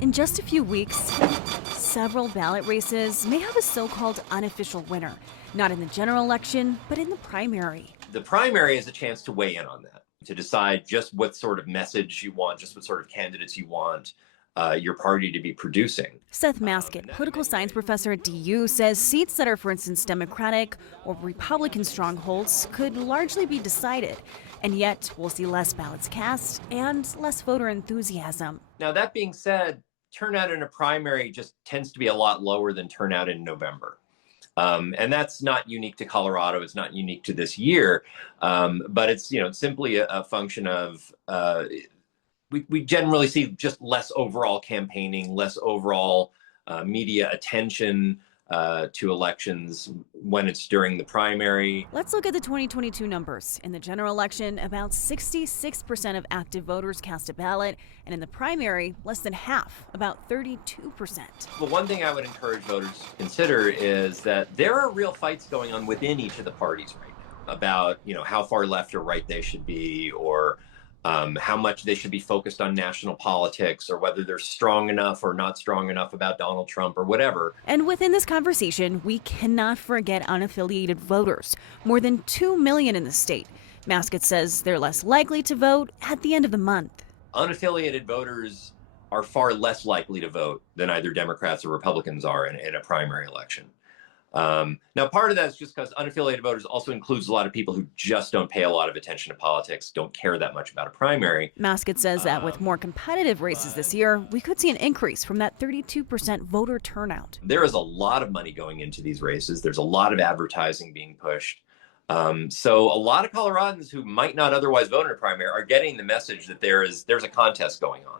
In just a few weeks, several ballot races may have a so-called unofficial winner, not in the general election, but in the primary. The primary is a chance to weigh in on that, to decide just what sort of message you want, just what sort of candidates you want your party to be producing. Seth Maskett, And that in political many science ways professor at DU, says seats that are, for instance, Democratic or Republican strongholds could largely be decided. And yet, we'll see less ballots cast and less voter enthusiasm. Now, that being said, turnout in a primary just tends to be a lot lower than turnout in November. And that's not unique to Colorado. It's not unique to this year, but it's simply a function of we generally see just less overall campaigning, less overall media attention to elections when it's during the primary. Let's look at the 2022 numbers. In the general election, about 66% of active voters cast a ballot, and in the primary, less than half, about 32%. Well, one thing I would encourage voters to consider is that there are real fights going on within each of the parties right now about how far left or right they should be, or how much they should be focused on national politics, or whether they're strong enough or not strong enough about Donald Trump or whatever. And within this conversation, we cannot forget unaffiliated voters, more than 2 million in the state. Maskett says they're less likely to vote at the end of the month. Unaffiliated voters are far less likely to vote than either Democrats or Republicans are in a primary election. Now, part of that is just because unaffiliated voters also includes a lot of people who just don't pay a lot of attention to politics, don't care that much about a primary. Maskett says that with more competitive races this year, we could see an increase from that 32% voter turnout. There is a lot of money going into these races. There's a lot of advertising being pushed. So a lot of Coloradans who might not otherwise vote in a primary are getting the message that there's a contest going on.